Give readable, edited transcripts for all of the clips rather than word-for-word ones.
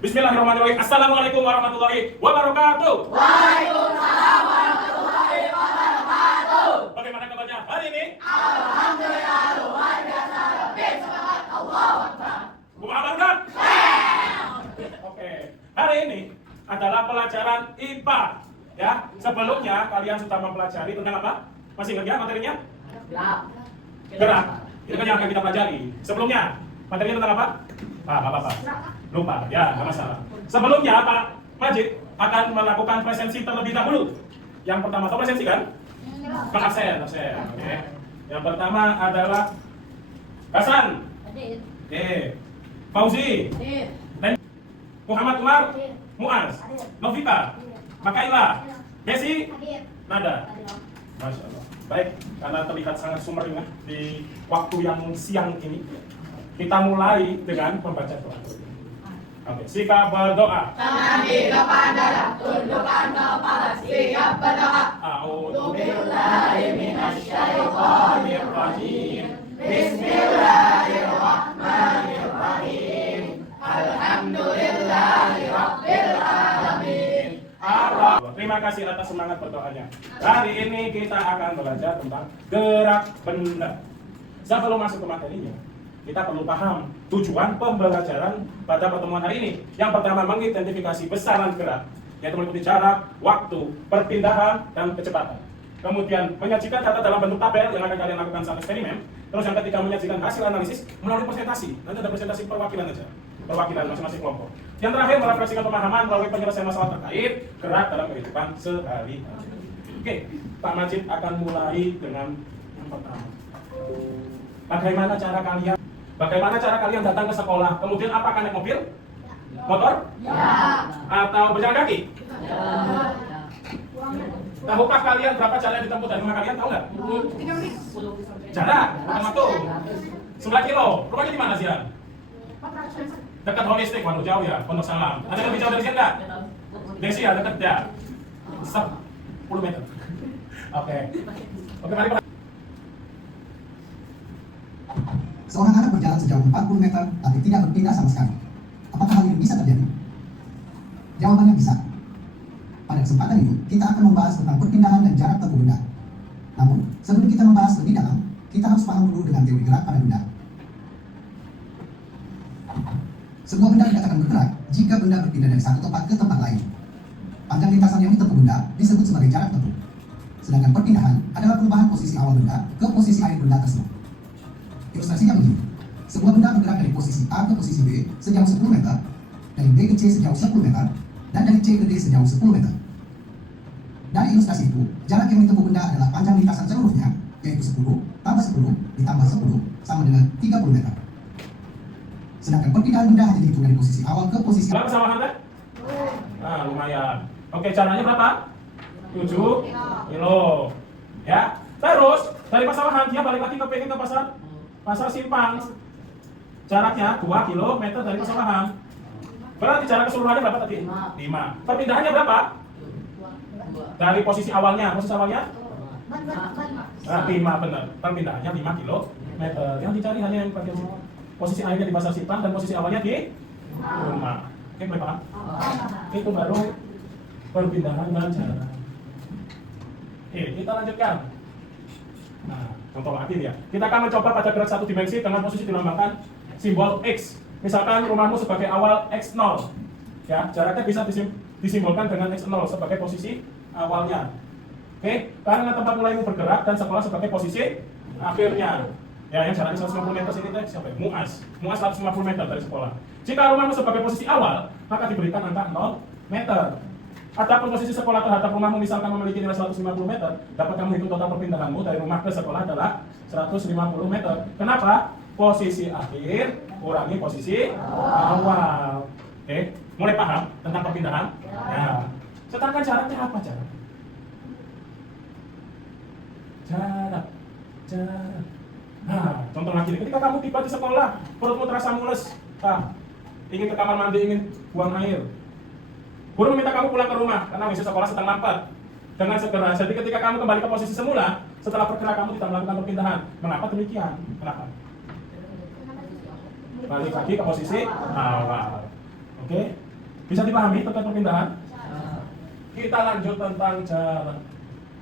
Bismillahirrahmanirrahim. Assalamualaikum warahmatullahi wabarakatuh. Waalaikumsalam warahmatullahi wabarakatuh. Bagaimana kabarnya hari ini? Alhamdulillah luar biasa. Lebih semangat. Allahu Akbar. Kumaha barudak? Oke. Hari ini adalah pelajaran IPA. Ya. Sebelumnya kalian sudah mempelajari tentang apa? Masih ingat ya materinya? Gerak. Itu kan yang akan kita pelajari. Sebelumnya materinya tentang apa? Apa? Lupa. Ya, nggak masalah. Sebelumnya Pak Majid akan melakukan presensi terlebih dahulu. Yang pertama, tahu presensi kan? Absen. Oke. Yang pertama adalah Hasan. Fauzi. Muhammad Umar. Muaz. Novita. Makaila. Desi. Nada. Masya Allah. Baik, karena terlihat sangat sumringah di waktu yang siang ini, kita mulai dengan membaca doa. Oke, sikap berdoa. Tangan di depan dada, tundukkan kepala, siap berdoa. A'udzu billahi minasyaitonir rajim. Bismillahirrahmanirrahim. Alhamdulillahi rabbil alamin. Terima kasih atas semangat berdoanya. Hari ini kita akan belajar tentang gerak benda. Sebelum masuk ke materinya, kita perlu paham tujuan pembelajaran pada pertemuan hari ini. Yang pertama, mengidentifikasi besaran gerak, yaitu meliputi jarak, waktu, perpindahan, dan kecepatan. Kemudian menyajikan data dalam bentuk tabel yang akan kalian lakukan saat eksperimen. Terus yang ketiga, menyajikan hasil analisis melalui presentasi. Nanti ada presentasi perwakilan aja, perwakilan masing-masing kelompok. Yang terakhir, merefleksikan pemahaman melalui penyelesaian masalah terkait gerak dalam kehidupan sehari-hari. Oke, Pak Majid akan mulai dengan yang pertama. Bagaimana cara kalian datang ke sekolah? Kemudian apakah naik mobil? Motor? Ya. Atau berjalan kaki? Ya. Tahukah kalian berapa jalan yang ditempuh dari rumah kalian? Tahu nggak? Jarak, bukan waktu. 9 kilo. Rumahnya di mana sih? Dekat holistik, waduh jauh ya, Pondok Salam. Ada yang lebih jauh dari sini nggak? Desi ya, dekat ya. 10 meter. Oke, mari Pak. Seorang anak berjalan sejauh 40 meter tapi tidak berpindah sama sekali. Apakah hal ini bisa terjadi? Jawabannya bisa. Pada kesempatan itu, kita akan membahas tentang perpindahan dan jarak tempuh benda. Namun, sebelum kita membahas lebih dalam, kita harus paham dulu dengan teori gerak pada benda. Sebuah benda dikatakan bergerak jika benda berpindah dari satu tempat ke tempat lain. Panjang lintasan yang ditempuh benda disebut sebagai jarak tempuh. Sedangkan perpindahan adalah perubahan posisi awal benda ke posisi akhir benda tersebut. Ilustrasinya begini, sebuah benda bergerak dari posisi A ke posisi B sejauh 10 meter, dari B ke C sejauh 10 meter, dan dari C ke D sejauh 10 meter. Dari ilustrasi itu, jarak yang ditempuh benda adalah panjang lintasan seluruhnya, yaitu 10 tambah 10 ditambah 10 sama dengan 30 meter. Sedangkan perpindahan benda hanya dihitung dari posisi awal ke posisi Berapa sama Anda? Lumayan. Oke, caranya berapa? 7 kilo. Ya. Terus, dari pasawahan dia balik lagi ke pasar Simpang. Jaraknya 2 km dari pasawahan. Berarti jarak keseluruhannya berapa tadi? 5. Perpindahannya berapa? Dari posisi awalnya 5 benar. Perpindahannya 5 km. Yang dicari hanya yang bagian sini. Posisi akhirnya di pasar Simpang dan posisi awalnya di rumah. Oke, boleh paham? Itu baru perpindahan dan jarak. Oke, kita lanjutkan. Nah, contoh lagi ya. Kita akan mencoba pada gerak satu dimensi dengan posisi dilambangkan simbol X. Misalkan rumahmu sebagai awal X0. Ya, jaraknya bisa disimbolkan dengan X0 sebagai posisi awalnya. Oke, karena tempat mulaimu bergerak dan sekolah sebagai posisi akhirnya. Ya, yang jaraknya 150 meter sini teh siapa? Muaz 150 meter dari sekolah. Jika rumahmu sebagai posisi awal, maka diberikan angka 0 meter. Adapun posisi sekolah terhadap rumahmu misalkan memiliki nilai 150 meter, dapat kamu hitung total perpindahanmu dari rumah ke sekolah adalah 150 meter. Kenapa? Posisi akhir kurangi posisi awal. Oke, mulai paham tentang perpindahan? Ya. Sedangkan jaraknya apa jarak? Jarak. Nah, contoh lagi, ketika kamu tiba di sekolah, perutmu terasa mules, ingin ke kamar mandi, ingin buang air. Guru meminta kamu pulang ke rumah karena misi sekolah sedang mampet. Dengan segera, jadi ketika kamu kembali ke posisi semula, setelah bergerak kamu tidak melakukan perpindahan. Mengapa demikian? Kenapa? Balik lagi ke posisi awal. Oke? Bisa dipahami tentang perpindahan? Kita lanjut tentang jarak.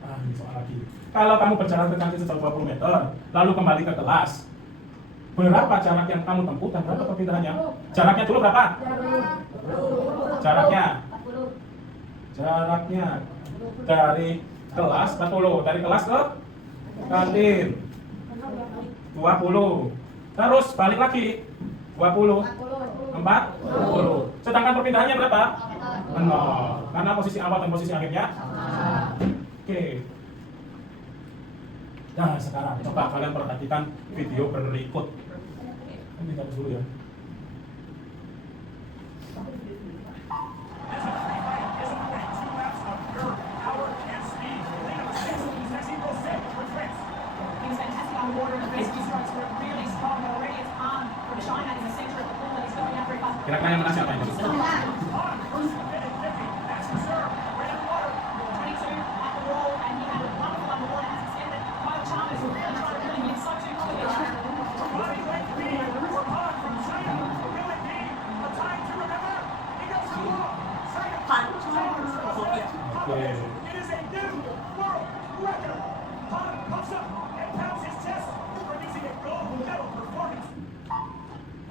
Ini soal lagi. Kalau kamu berjalan ke kantin sejauh 20 meter, lalu kembali ke kelas, berapa jarak yang kamu tempuh dan berapa perpindahannya? Jaraknya dulu berapa? Jaraknya dari kelas 40, dari kelas ke kantin 20, terus balik lagi 20, 40. Sedangkan perpindahannya berapa? 0, karena posisi awal dan posisi akhirnya. Oke. Nah sekarang coba kalian perhatikan video berikut. Ini kita dulu ya. Kira-kira yang menang siapa ini?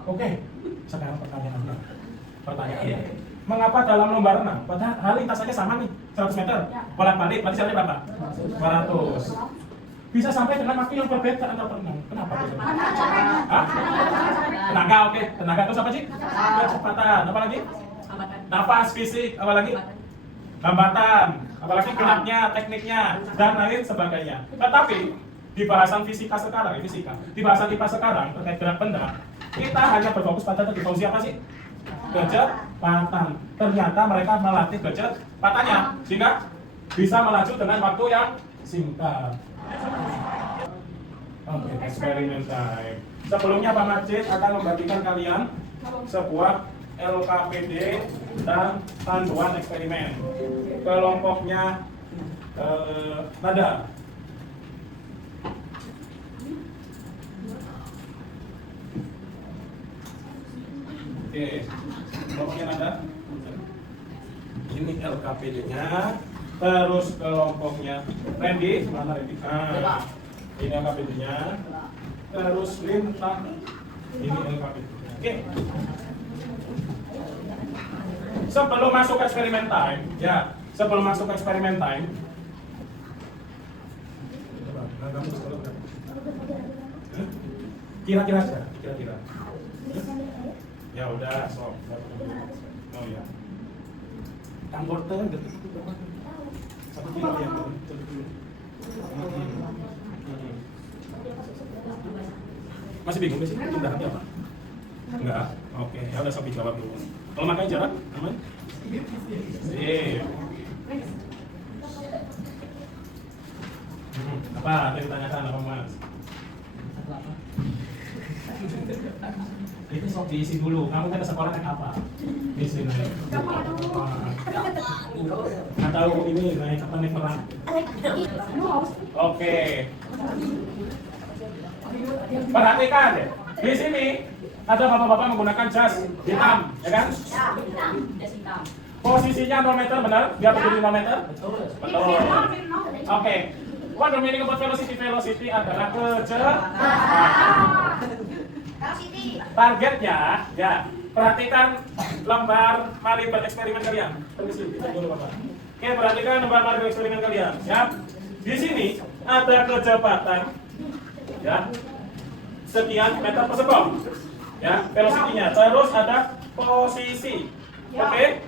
Oke, sekarang pertanyaannya. Mengapa dalam lomba renang, padahal lintasannya sama nih, 100 meter, bolak-balik, berarti jaraknya berapa? 200. Bisa sampai dengan waktu yang berbeda antar perenang. Kenapa? Tenaga, oke. Tenaga itu apa sih? Kecepatan. Apa lagi? Nafas, fisik, apa lagi? Hambatan, apalagi geraknya, tekniknya, dan lain sebagainya. Tetapi di bahasan fisika sekarang, di bahasan IPA sekarang terkait gerak benda, kita hanya berfokus pada tadi fungsi apa sih? Kecepatan. Ternyata mereka melatih kecepatannya sehingga bisa melaju dengan waktu yang singkat. Oke, eksperimen time. Sebelumnya Pak Majid akan membagikan kalian sebuah LKPD dan panduan eksperimen. Kelompoknya nada. Oke, kelompoknya nada. Ini LKPD-nya. Terus kelompoknya Randy, mana Randy? Ini LKPD-nya. Terus lintang. Ini LKPD-nya. Oke. Sebelum masuk eksperimen time, kira-kira aja, kira-kira. Ya udah, so. Oh ya. Anggota gitu. 1 kilo ya. Masih bingung sih? Tindakannya apa? Enggak. Oke, ya udah Sofi jawab dulu. Kalau makan jarak, aman? Apa? Ada yang ditanyakan apa Mas? Itu sok diisi dulu. Kamu kan ke sekolah naik apa? Di sini. Nggak tahu ini naik apa naik perang? Oke. Perhatikan ya. Di sini ada bapak-bapak menggunakan jas hitam, ya kan? Posisinya 0 meter benar? Dia berdiri 0 meter? Betul. Oke. What the meaning about velocity? Velocity adalah kecepatan. Targetnya, ya. Perhatikan lembar mari bereksperimen kalian. Permisi, kita dulu Bapak. Oke, perhatikan lembar mari bereksperimen kalian. Ya. Di sini ada kecepatan, ya. Sekian meter per sekon. Ya, velocity-nya. Terus ada posisi. Oke?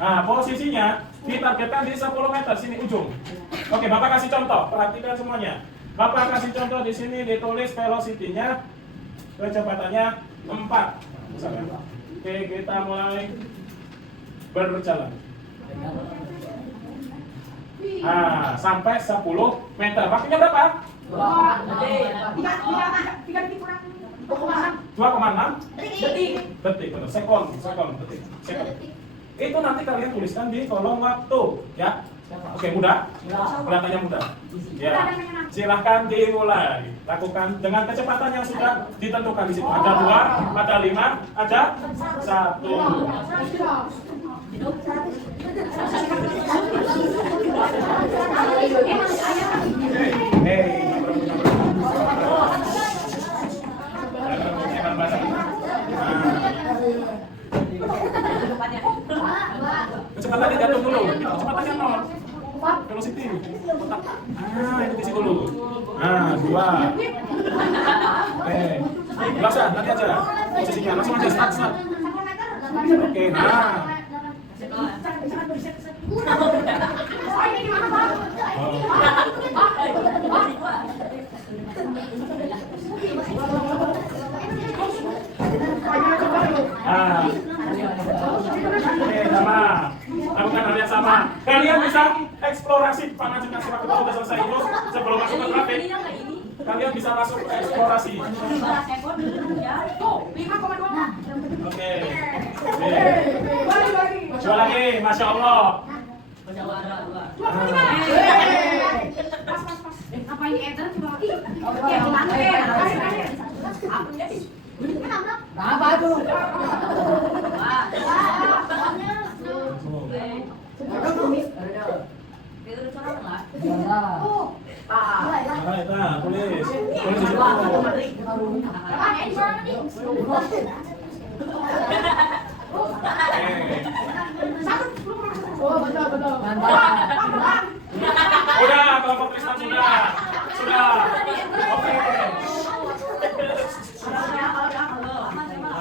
Nah, posisinya ditargetkan di 10 meter sini ujung. Oke, Bapak kasih contoh. Perhatikan semuanya. Bapak kasih contoh di sini ditulis velocity-nya, kecepatannya 4. Misalnya. Oke, kita mulai berjalan. Nah, sampai 10 meter. Waktunya berapa? 2,6 detik, benar. Sekon, detik. Itu nanti kalian tuliskan di kolom waktu, ya. Oke, mudah? Kelihatannya mudah. Ya. Silahkan dimulai. Lakukan dengan kecepatan yang sudah ditentukan di situ. Ada 2, ada 5, ada 1. Kecepatannya jatuh dulu. Kecepatannya 0. Velocity. Itu isi dulu. 2. Oke. Langsung, nanti aja. Posisinya langsung aja start. Oke, Oke, sama. Lakukan hal yang sama. Kalian bisa eksplorasi pangan kasih waktu sudah selesai itu sebelum masuk ke trafik. Kalian bisa masuk ke eksplorasi. Oke. Coba lagi, masya Allah. Apa ini enter coba lagi? Apa tuh? Tulis. Udah, kelompok Tristan sudah. Oke.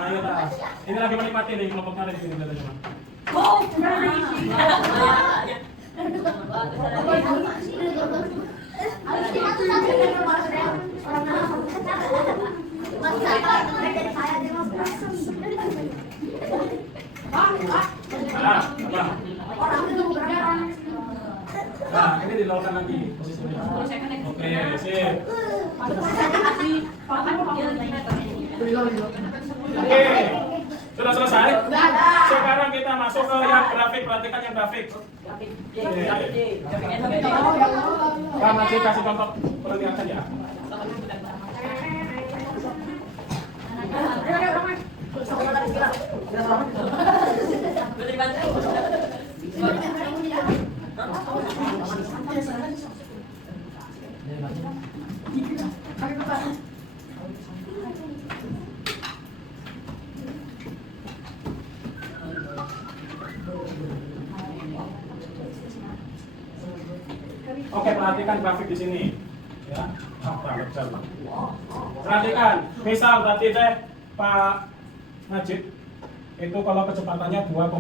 Ayo lah. Ini lagi menikmati nih kelompoknya ada di sini teman-teman. Nah, ini dilolkan lagi posisinya. Oke, sip. Oke, sudah selesai. Sekarang kita masuk ke yang grafik. Perhatikan yang grafik. Kan nanti kasih contoh perhatian saja. Oke, perhatikan grafik di sini. Ya, perhatikan. Misal tadi Pak Najib itu kalau kecepatannya 2,5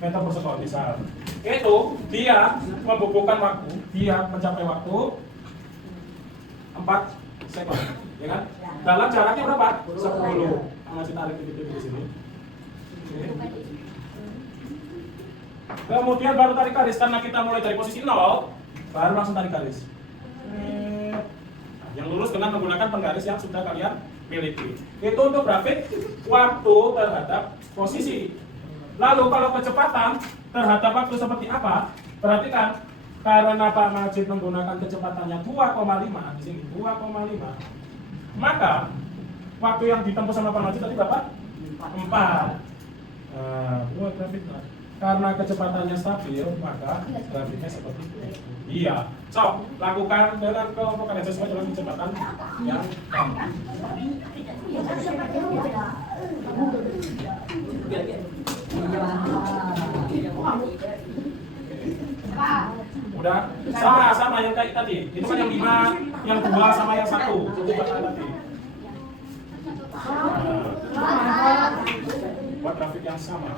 meter per sekon misal. Itu dia membukukan waktu, dia mencapai waktu 4 sekon, ya kan? Dalam jaraknya berapa? 10. Masih tarik titik di sini. Kemudian baru tarik garis karena kita mulai dari posisi 0, baru langsung tarik garis. Yang lurus dengan menggunakan penggaris yang sudah kalian miliki. Itu untuk grafik waktu terhadap posisi. Lalu kalau kecepatan terhadap waktu seperti apa? Perhatikan, karena Pak Majid menggunakan kecepatannya 2,5 di sini 2,5, maka waktu yang ditempuh sama Pak Majid tadi berapa? 4. Buat grafik. Karena kecepatannya stabil, maka grafiknya seperti itu. Iya. So, lakukan dengan kelompok kalian sesuai dengan kecepatan yang sama. Udah sama yang kayak tadi. Itu kan yang 5, yang 2 sama yang 1 kecepatan tadi. Buat grafik yang sama.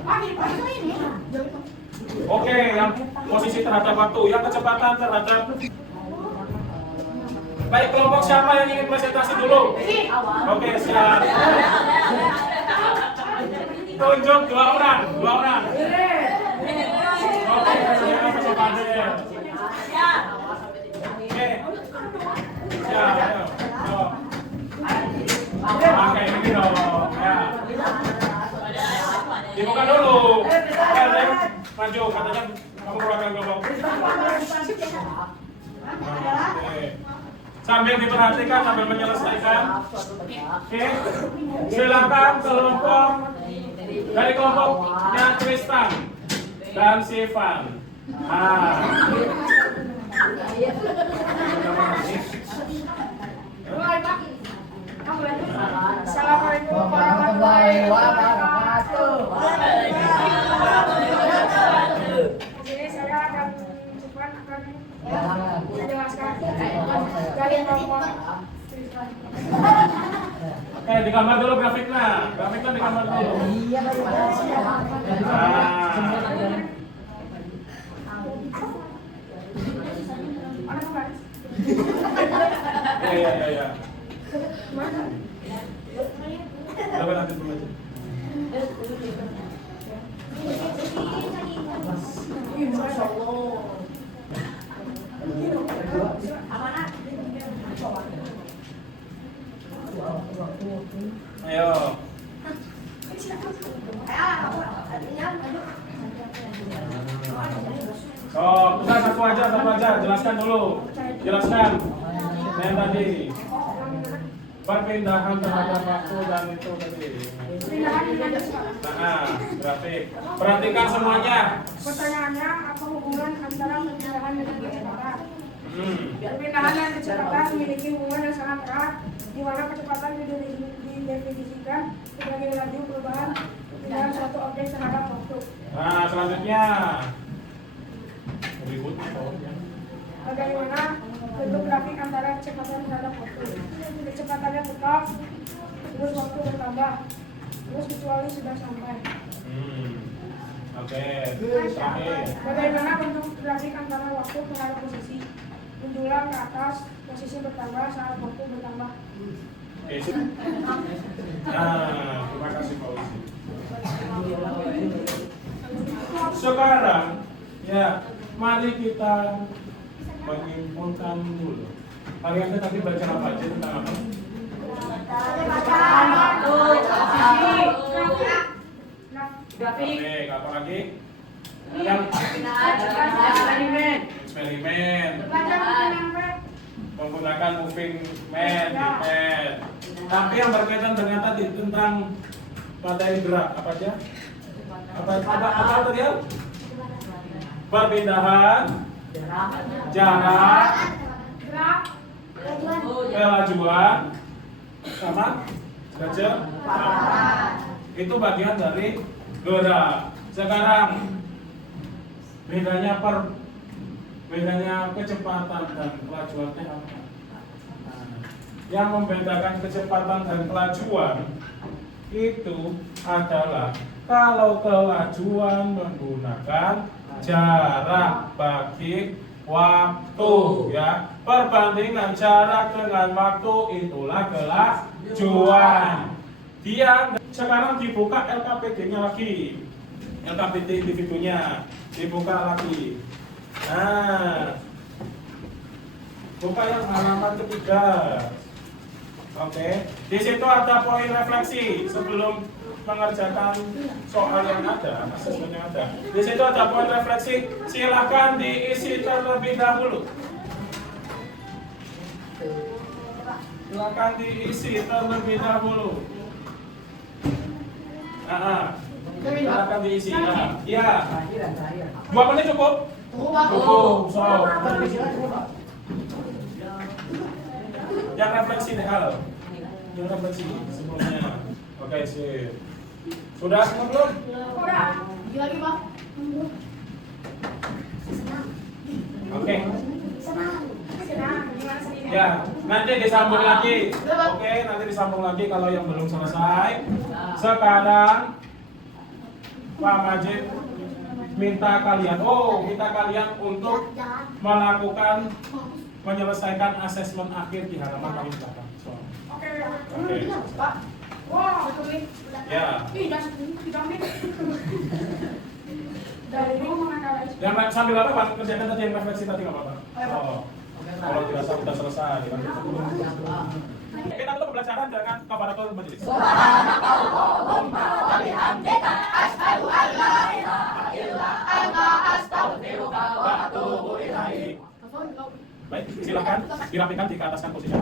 Oke, yang posisi terhadap waktu, yang kecepatan terhadap. Baik, kelompok siapa yang ingin presentasi dulu? Oke, siap. Tunjuk 2 orang. Oke, siap, Pak Fadil. Oke. Siap, ayo. Oke, ini dong. Ya. Dibuka dulu. Kalian maju, katanya kamu keluarkan kelompok. Oke. Sambil diperhatikan, sambil menyelesaikan. Oke. Silakan kelompok dari kelompoknya Tristan dan Sivan. Assalamualaikum warahmatullahi wabarakatuh. digambar dulu grafiknya. Grafiknya digambar dulu. Iya, Iya. Coba nanti dulu aja. Ayo. So, udah satu aja, jelaskan dulu. Jelaskan. Yang tadi. Perpindahan terhadap waktu dan itu tadi. Nah, grafik. Perhatikan semuanya. Pertanyaannya, apa hubungan antara perpindahan dan kecepatan? Perpindahan dan kecepatan memiliki hubungan yang sangat erat, di mana kecepatan didefinisikan sebagai laju perubahan perpindahan suatu objek terhadap waktu. Nah, selanjutnya. Berikut. Bagaimana bentuk grafik antara kecepatan terhadap waktu? Kecepatannya tetap, terus waktu bertambah, terus kecuali sudah sampai. Oke. Bagaimana bentuk grafik antara waktu terhadap posisi? Menjulang ke atas, posisi bertambah saat waktu bertambah. Oke. Nah, terima kasih Pak Uzi. Sekarang, ya, mari kita menyimpulkan dulu. Kalian tadi belajar apa aja tentang apa? Grafik. Oke, apa lagi? Yang eksperimen. Menggunakan moving man, pad. Tapi yang berkaitan dengan tadi tentang materi gerak apa aja? Apa tadi ya? Perpindahan, jarak, kelajuan, sama kecepatan. Itu bagian dari gerak. Sekarang bedanya kecepatan dan kelajuannya apa? Yang membedakan kecepatan dan kelajuan itu adalah kalau kelajuan menggunakan jarak bagi waktu, ya, perbandingan jarak dengan waktu itulah kelajuan. Dia sekarang dibuka LKPD-nya lagi, LKPD individunya dibuka lagi. Nah, buka yang halaman ketiga. Oke, di situ ada poin refleksi sebelum mengerjakan soal yang ada, asesmen yang ada. Di situ ada poin refleksi, silakan diisi terlebih dahulu. Silakan diisi terlebih dahulu. Silakan diisi. Ya. 2 menit cukup? Cukup. So, yang refleksi deh hal. Yang refleksi sebelumnya. Oke, sip. Sudah semua belum? Udah. Lagi, Pak. Oke. Senang. Gimana sih? Ya, nanti disambung lagi. Oke, nanti disambung lagi kalau yang belum selesai. Sekarang Pak Majid minta kalian untuk melakukan menyelesaikan asesmen akhir di halaman paling belakang. Oke. Pak. Wah, betul nih. Ya. Ih, jangan nih. Dari dulu mengenai. Yang sambil apa Pak? Kerjakan tadi yang refleksi tadi nggak apa-apa. Oh. Kalau dirasa sudah selesai. Kita tutup pembelajaran dengan kafaratul majelis. Subhanakallahumma wa bihamdika asyhadu an la ilaha illa anta astaghfiruka wa atubu ilaik. Baik, silakan dirapikan, dikeataskan posisinya.